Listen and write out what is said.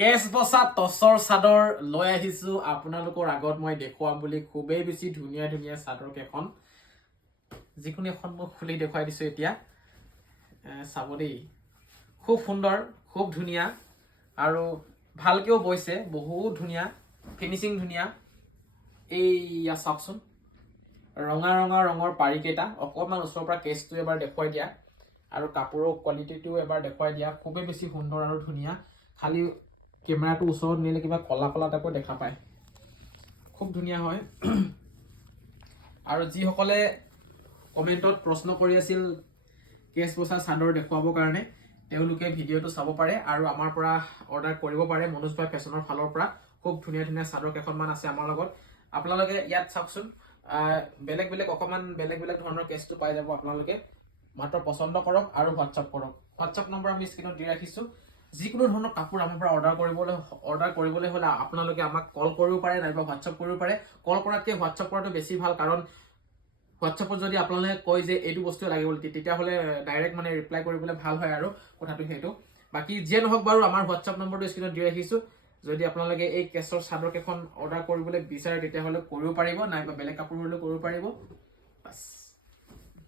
cash বসা টচৰ চাদৰ লৈ আহিছো আপোনালোকৰ আগত মই দেখুৱাম বুলি খুবেই বেছি ধুনীয়া ধুনীয়া চাদৰ কেইখন যিকোনো এখন মই খুলি দেখুৱাই দিছো এতিয়া চাব দেই খুব সুন্দৰ খুব ধুনীয়া আৰু ভালকেও বৈছে বহুত ধুনীয়া ফিনিশিং ধুনীয়া এইয়া চাওকচোন ৰঙা ৰঙা ৰঙৰ পাৰি কেইটা অকণমান ওচৰৰ পৰা কেছটো এবাৰ দেখুৱাই দিয়া আৰু কাপোৰৰ কোৱালিটিটো এবাৰ দেখুৱাই দিয়া খুবেই বেছি সুন্দৰ আৰু ধুনীয়া খালি কেমেৰাটো ওচৰত নিলে কিবা কলা কলা টাইপৰ দেখা পায় খুব ধুনীয়া হয় আৰু যিসকলে কমেন্টত প্ৰশ্ন কৰি আছিল কেছ বসা চাদৰ দেখুৱাবৰ কাৰণে তেওঁলোকে ভিডিঅ'টো চাব পাৰে আৰু আমাৰ পৰা অৰ্ডাৰ কৰিব পাৰে মনোজ ভাই ফেশ্বনৰ ফালৰ পৰা খুব ধুনীয়া ধুনীয়া চাদৰ কেইখনমান আছে আমাৰ লগত আপোনালোকে ইয়াত চাওকচোন বেলেগ বেলেগ অকমান বেলেগ বেলেগ ধৰণৰ কেছটো পাই যাব আপোনালোকে মাত্ৰ পছন্দ কৰক আৰু হোৱাটছআপ কৰক হোৱাটছআপ নম্বৰ আমি স্ক্ৰীনত দি ৰাখিছো যিকোনো ধৰণৰ কাপোৰ আমাৰ পৰা অৰ্ডাৰ কৰিবলৈ হলে আপোনালোকে আমাক কল কৰিব পাৰে নাইবা হোৱাটছআপ কৰিব পাৰে কল কৰাতকৈ হোৱাটছআপ কৰাটো বেছি ভাল কাৰণ হোৱাটছআপত যদি আপোনালোকে কয় যে এইটো বস্তু লাগিব তেতিয়া হলে ডাইৰেক্ট মানে ৰিপ্লাই কৰিবলৈ ভাল হয় আৰু কথাটো সেইটো বাকি যিয়ে নহওক বাৰু আমাৰ হোৱাটছআপ নম্বৰটো স্ক্ৰীনত দি ৰাখিছো যদি আপোনালোকে এই কেছৰ চাদৰ কেইখন অৰ্ডাৰ কৰিবলৈ বিচাৰে তেতিয়া হলে কৰিব পাৰিব নাইবা বেলেগ কাপোৰ হলেও কৰিব পাৰিব বাস